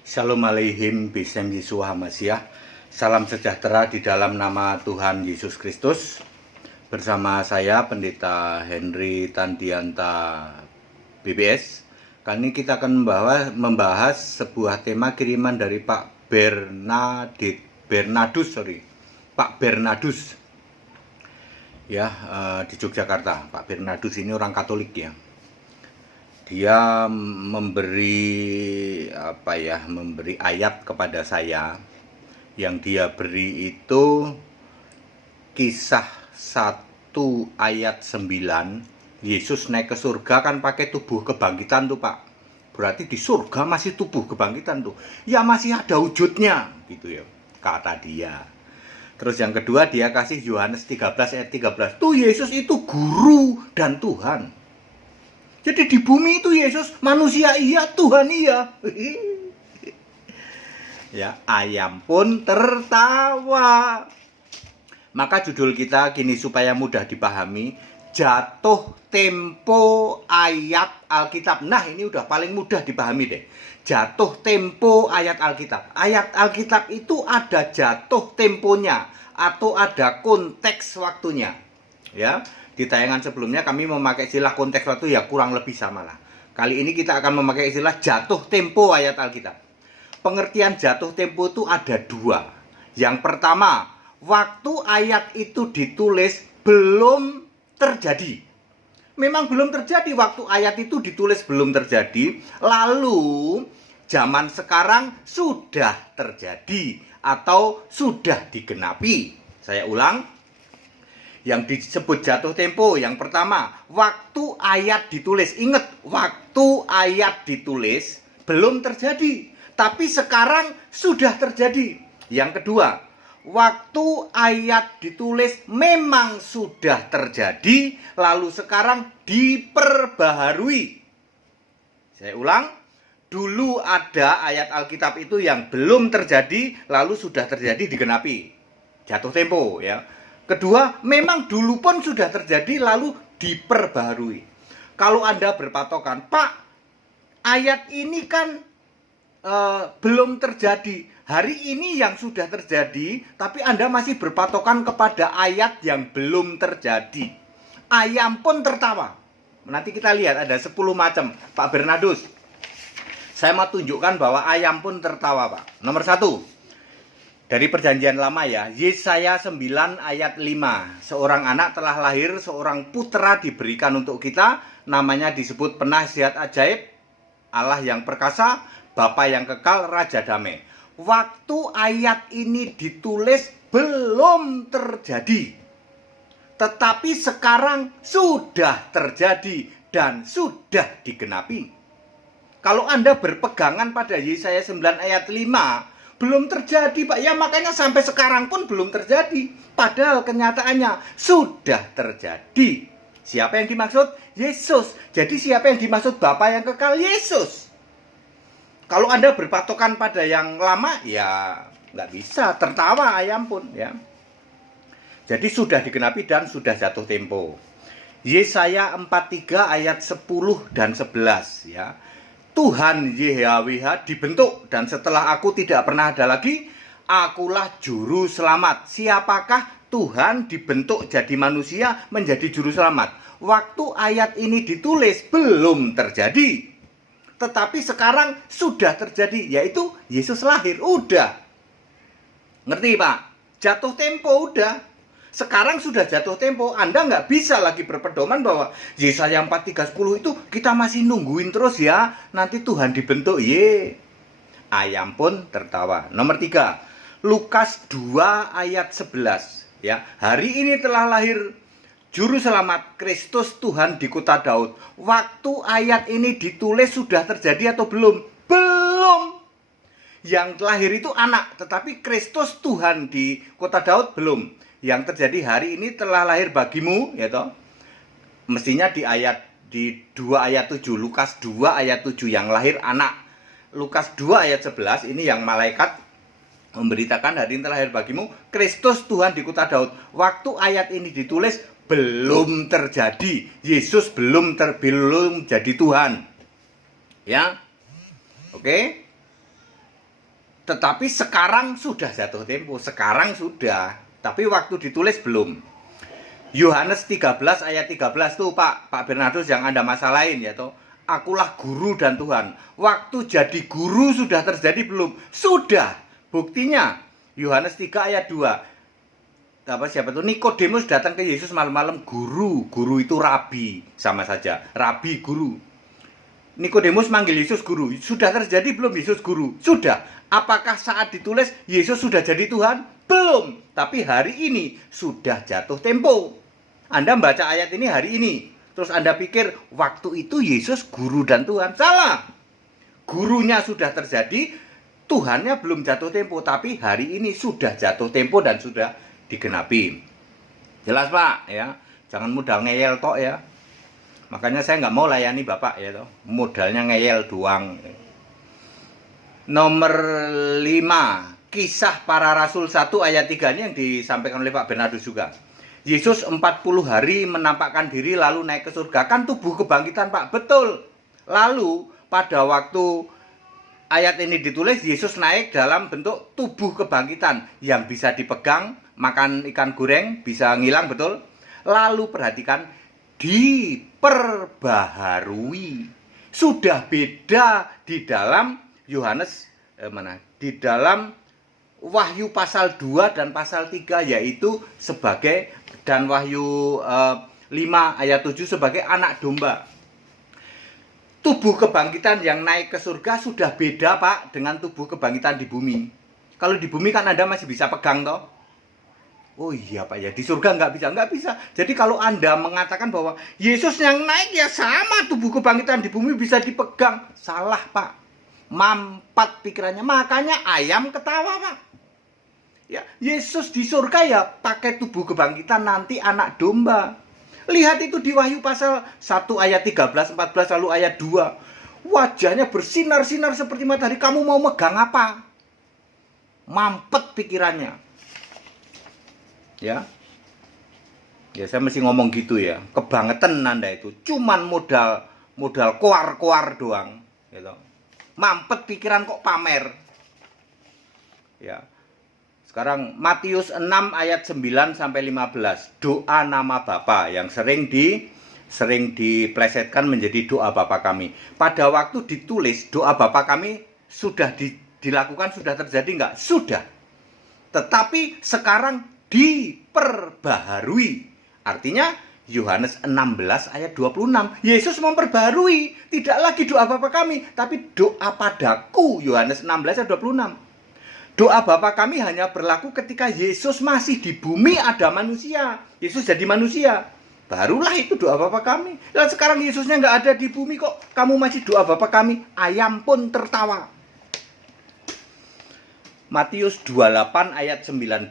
Shalom aleihim bisem Yesus Hamasiah. Salam sejahtera di dalam nama Tuhan Yesus Kristus. Bersama saya Pendeta Henry Tandianta BBS. Kali ini kita akan membahas sebuah tema kiriman dari Pak Bernardus ya, di Yogyakarta. Pak Bernardus ini orang Katolik ya. Dia memberi ayat kepada saya. Yang dia beri itu Kisah 1 ayat 9. Yesus naik ke surga kan pakai tubuh kebangkitan tuh Pak. Berarti di surga masih tubuh kebangkitan tuh. Ya masih ada wujudnya gitu ya, kata dia. Terus yang kedua dia kasih Yohanes 13 ayat 13. Tuh Yesus itu guru dan Tuhan. Jadi di bumi itu Yesus manusia iya, Tuhan iya. Ya, ayam pun tertawa. Maka judul kita gini supaya mudah dipahami, jatuh tempo ayat Alkitab. Nah, ini udah paling mudah dipahami deh. Jatuh tempo ayat Alkitab. Ayat Alkitab itu ada jatuh temponya atau ada konteks waktunya. Ya. Di tayangan sebelumnya kami memakai istilah konteks waktu ya kurang lebih sama lah. Kali ini kita akan memakai istilah jatuh tempo ayat Alkitab. Pengertian jatuh tempo itu ada dua. Yang pertama, waktu ayat itu ditulis belum terjadi. Memang belum terjadi, waktu ayat itu ditulis belum terjadi. Lalu zaman sekarang sudah terjadi atau sudah digenapi. Saya ulang. Yang disebut jatuh tempo, yang pertama, waktu ayat ditulis. Ingat, waktu ayat ditulis belum terjadi, tapi sekarang sudah terjadi. Yang kedua, waktu ayat ditulis memang sudah terjadi, lalu sekarang diperbaharui. Saya ulang, dulu ada ayat Alkitab itu yang belum terjadi, lalu sudah terjadi digenapi. Jatuh tempo ya. Kedua, memang dulu pun sudah terjadi lalu diperbaharui. Kalau Anda berpatokan, Pak, ayat ini kan belum terjadi. Hari ini yang sudah terjadi, tapi Anda masih berpatokan kepada ayat yang belum terjadi. Ayam pun tertawa. Nanti kita lihat ada 10 macam. Pak Bernardus, saya mau tunjukkan bahwa ayam pun tertawa, Pak. Nomor 1. Dari perjanjian lama ya, Yesaya 9 ayat 5. Seorang anak telah lahir, seorang putra diberikan untuk kita. Namanya disebut penasihat ajaib, Allah yang perkasa, Bapa yang kekal, Raja damai. Waktu ayat ini ditulis belum terjadi. Tetapi sekarang sudah terjadi dan sudah digenapi. Kalau Anda berpegangan pada Yesaya 9 ayat 5, belum terjadi Pak, ya makanya sampai sekarang pun belum terjadi. Padahal kenyataannya sudah terjadi. Siapa yang dimaksud? Yesus. Jadi siapa yang dimaksud Bapa yang kekal? Yesus. Kalau Anda berpatokan pada yang lama, ya nggak bisa, tertawa ayam pun ya. Jadi sudah digenapi dan sudah jatuh tempo. Yesaya 43 ayat 10 dan 11 ya. Tuhan YHWH dibentuk dan setelah aku tidak pernah ada lagi, akulah juru selamat. Siapakah Tuhan dibentuk jadi manusia menjadi juru selamat? Waktu ayat ini ditulis belum terjadi, tetapi sekarang sudah terjadi, yaitu Yesus lahir. Udah. Ngerti Pak? Jatuh tempo udah. Sekarang sudah jatuh tempo, Anda nggak bisa lagi berpedoman bahwa Yesaya 43:10 itu kita masih nungguin terus ya, nanti Tuhan dibentuk, ye. Ayam pun tertawa. Nomor 3, Lukas 2 ayat 11 ya. Hari ini telah lahir Juru Selamat Kristus Tuhan di kota Daud. Waktu ayat ini ditulis sudah terjadi atau belum? Belum. Yang lahir itu anak, tetapi Kristus Tuhan di kota Daud belum. Yang terjadi hari ini telah lahir bagimu, ya toh. Mestinya di 2 ayat 7, Lukas 2 ayat 7 yang lahir anak. Lukas 2 ayat 11 ini yang malaikat memberitakan hari ini telah lahir bagimu Kristus Tuhan di kota Daud. Waktu ayat ini ditulis belum terjadi. Yesus belum jadi Tuhan. Ya. Oke. Tetapi sekarang sudah jatuh tempo, sekarang sudah. Tapi waktu ditulis belum. Yohanes 13 ayat 13 tuh Pak Bernardus yang Anda masalahin ya toh. Akulah guru dan Tuhan. Waktu jadi guru sudah terjadi belum? Sudah. Buktinya Yohanes 3 ayat 2. Siapa tuh? Nikodemus datang ke Yesus malam-malam, guru. Guru itu rabi, sama saja. Rabi, guru. Nikodemus manggil Yesus guru. Sudah terjadi belum Yesus guru? Sudah. Apakah saat ditulis Yesus sudah jadi Tuhan? Belum. Tapi hari ini sudah jatuh tempo. Anda baca ayat ini hari ini. Terus Anda pikir waktu itu Yesus guru dan Tuhan. Salah. Gurunya sudah terjadi, Tuhannya belum jatuh tempo. Tapi hari ini sudah jatuh tempo dan sudah digenapi. Jelas Pak ya. Jangan mudah ngeyel tok ya. Makanya saya nggak mau layani Bapak ya toh. Modalnya ngeyel doang. Nomor 5, Kisah Para Rasul 1 ayat 3 ini yang disampaikan oleh Pak Bernardus juga. Yesus 40 hari menampakkan diri lalu naik ke surga. Kan tubuh kebangkitan Pak, betul. Lalu pada waktu ayat ini ditulis, Yesus naik dalam bentuk tubuh kebangkitan yang bisa dipegang, makan ikan goreng, bisa ngilang, betul. Lalu perhatikan, diperbaharui. Sudah beda di dalam Yohanes di dalam Wahyu pasal 2 dan pasal 3, yaitu sebagai, dan Wahyu 5 ayat 7 sebagai anak domba. Tubuh kebangkitan yang naik ke surga sudah beda Pak dengan tubuh kebangkitan di bumi. Kalau di bumi kan Anda masih bisa pegang toh. Oh iya Pak ya, di surga nggak bisa. Jadi kalau Anda mengatakan bahwa Yesus yang naik ya sama tubuh kebangkitan di bumi bisa dipegang, salah Pak. Mampat pikirannya, makanya ayam ketawa Pak. Ya, Yesus di surga ya pakai tubuh kebangkitan nanti anak domba. Lihat itu di Wahyu pasal 1 ayat 13, 14 lalu ayat 2. Wajahnya bersinar-sinar seperti matahari. Kamu mau megang apa? Mampet pikirannya. Ya, saya mesti ngomong gitu ya. Kebangetan Anda itu. Cuman modal koar-koar doang, gitu. Mampet pikiran kok pamer. Ya. Sekarang Matius 6 ayat 9 sampai 15. Doa nama Bapa yang sering diplesetkan menjadi doa Bapa kami. Pada waktu ditulis doa Bapa kami sudah dilakukan, sudah terjadi enggak? Sudah. Tetapi sekarang diperbaharui. Artinya Yohanes 16 ayat 26. Yesus memperbaharui. Tidak lagi doa Bapa kami, tapi doa padaku. Yohanes 16 ayat 26. Doa Bapa kami hanya berlaku ketika Yesus masih di bumi ada manusia. Yesus jadi manusia. Barulah itu doa Bapa kami. Dan sekarang Yesusnya nggak ada di bumi kok. Kamu masih doa Bapa kami. Ayam pun tertawa. Matius 28 ayat 19.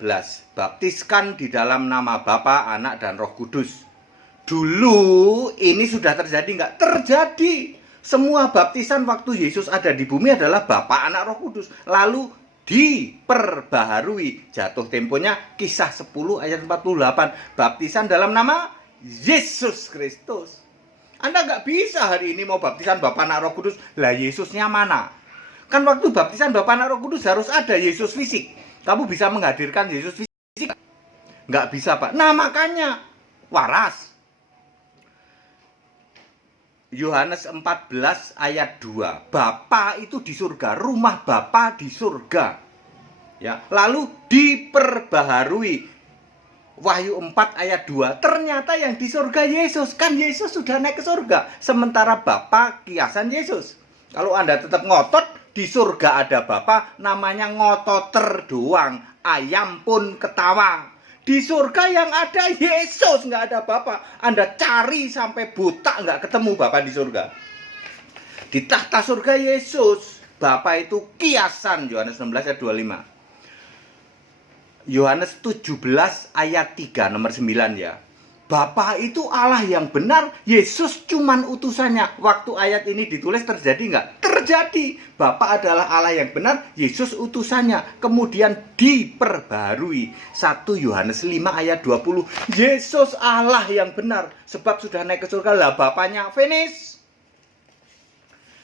Baptiskan di dalam nama Bapa, Anak, dan Roh Kudus. Dulu ini sudah terjadi nggak? Terjadi. Semua baptisan waktu Yesus ada di bumi adalah Bapa, Anak, Roh Kudus. Lalu diperbaharui. Jatuh temponya Kisah 10 ayat 48. Baptisan dalam nama Yesus Kristus. Anda nggak bisa hari ini mau baptisan Bapa, Anak, Roh Kudus. Lah Yesusnya mana? Kan waktu baptisan Bapa, Anak, Roh Kudus harus ada Yesus fisik. Kamu bisa menghadirkan Yesus fisik? Nggak bisa Pak. Nah makanya waras. Yohanes 14 ayat 2. Bapa itu di surga, rumah Bapa di surga. Ya, lalu diperbaharui. Wahyu 4 ayat 2. Ternyata yang di surga Yesus. Kan Yesus sudah naik ke surga. Sementara Bapa kiasan Yesus. Kalau Anda tetap ngotot di surga ada Bapa, namanya ngototer doang. Ayam pun ketawa. Di surga yang ada Yesus, nggak ada Bapa. Anda cari sampai buta nggak ketemu Bapa di surga. Di tahta surga Yesus, Bapa itu kiasan. Yohanes 16 ayat 25. Yohanes 17 ayat 3 nomor 9 ya. Bapa itu Allah yang benar, Yesus cuman utusannya. Waktu ayat ini ditulis terjadi nggak? Terjadi. Bapa adalah Allah yang benar, Yesus utusannya. Kemudian diperbarui. 1 Yohanes 5 ayat 20. Yesus Allah yang benar. Sebab sudah naik ke surga lah Bapaknya finish.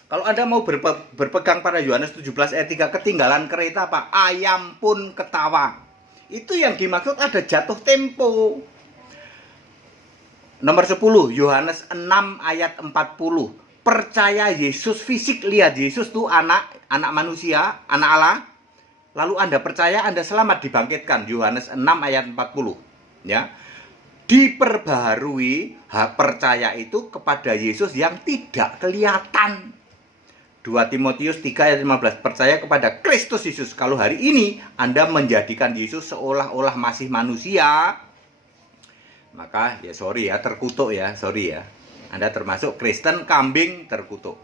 Kalau Anda mau berpegang pada Yohanes 17 ayat 3, ketinggalan kereta apa? Ayam pun ketawa. Itu yang dimaksud ada jatuh tempo. Nomor 10, Yohanes 6 ayat 40. Percaya Yesus fisik, lihat Yesus tuh anak manusia, anak Allah. Lalu Anda percaya, Anda selamat dibangkitkan. Yohanes 6 ayat 40. Ya. Diperbaharui percaya itu kepada Yesus yang tidak kelihatan. 2 Timotius 3 ayat 15. Percaya kepada Kristus Yesus. Kalau hari ini Anda menjadikan Yesus seolah-olah masih manusia, maka ya sorry ya, terkutuk ya, sorry ya. Anda termasuk Kristen kambing terkutuk.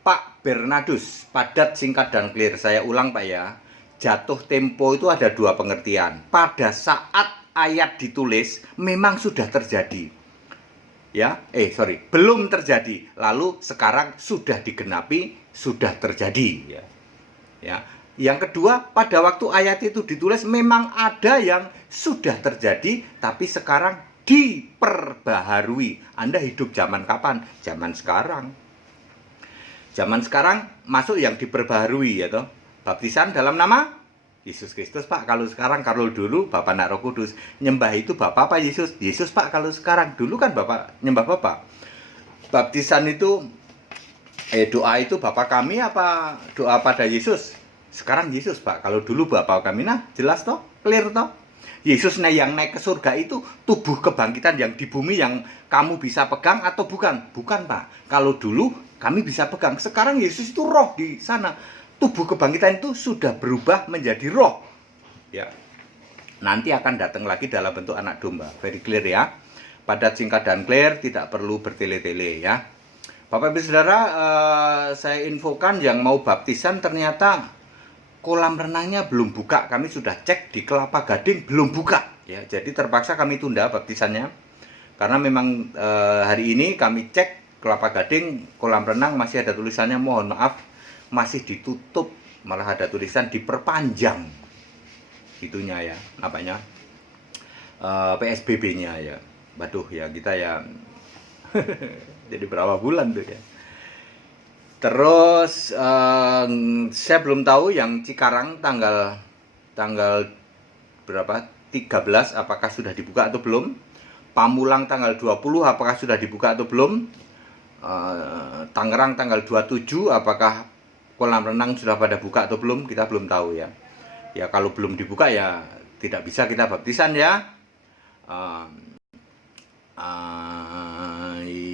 Pak Bernardus, padat, singkat, dan clear. Saya ulang Pak ya. Jatuh tempo itu ada dua pengertian. Pada saat ayat ditulis memang sudah terjadi. Ya, belum terjadi. Lalu sekarang sudah digenapi, sudah terjadi. Ya. Yang kedua, pada waktu ayat itu ditulis memang ada yang sudah terjadi, tapi sekarang diperbaharui. Anda hidup zaman kapan? Zaman sekarang. Zaman sekarang masuk yang diperbaharui, ya toh. Baptisan dalam nama Yesus Kristus Pak. Kalau sekarang, kalau dulu Bapak Anak Roh Kudus. Nyembah itu Bapak apa Yesus? Yesus Pak. Kalau sekarang, dulu kan Bapak nyembah Bapak. Baptisan itu doa itu Bapak kami apa doa pada Yesus? Sekarang Yesus Pak. Kalau dulu Bapak kami, nah jelas toh, clear toh. Yesus yang naik ke surga itu tubuh kebangkitan yang di bumi yang kamu bisa pegang atau bukan? Bukan Pak. Kalau dulu kami bisa pegang. Sekarang Yesus itu roh di sana. Tubuh kebangkitan itu sudah berubah menjadi roh. Ya. Nanti akan datang lagi dalam bentuk anak domba. Very clear ya. Padat, singkat, dan clear, tidak perlu bertele-tele ya. Bapak Ibu Saudara, saya infokan yang mau baptisan ternyata kolam renangnya belum buka. Kami sudah cek di Kelapa Gading belum buka ya. Jadi terpaksa kami tunda baptisannya. Karena memang hari ini kami cek Kelapa Gading kolam renang masih ada tulisannya mohon maaf masih ditutup, malah ada tulisan diperpanjang itunya ya, apanya PSBB-nya ya. Waduh ya, kita ya jadi berapa bulan tuh ya. Terus saya belum tahu yang Cikarang tanggal berapa, 13 apakah sudah dibuka atau belum. Pamulang tanggal 20 apakah sudah dibuka atau belum. Tangerang tanggal 27 apakah kolam renang sudah pada buka atau belum, kita belum tahu ya. Ya kalau belum dibuka ya tidak bisa kita baptisan ya.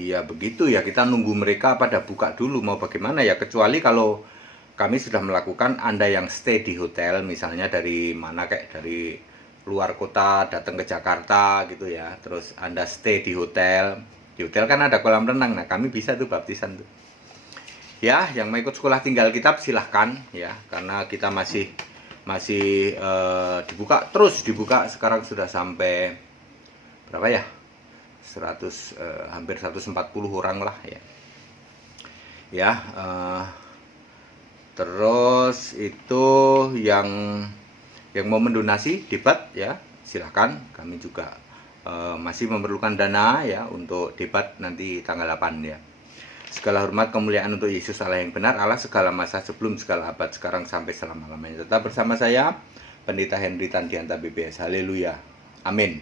Ya begitu ya, kita nunggu mereka pada buka dulu, mau bagaimana ya. Kecuali kalau kami sudah melakukan, Anda yang stay di hotel misalnya dari mana, kayak dari luar kota datang ke Jakarta gitu ya, terus Anda stay di hotel kan ada kolam renang, nah kami bisa tuh baptisan tuh. Ya, yang mau ikut sekolah tinggal kitab silahkan ya, karena kita masih dibuka sekarang sudah sampai berapa ya, 100 hampir 140 orang lah ya. Ya, terus itu yang mau mendonasi debat ya silahkan. Kami juga masih memerlukan dana ya untuk debat nanti tanggal 8 ya. Segala hormat kemuliaan untuk Yesus Allah yang benar, Allah segala masa sebelum segala abad, sekarang sampai selama-lamanya. Tetap bersama saya, Pendeta Henry Tandianta BPS. Haleluya. Amin.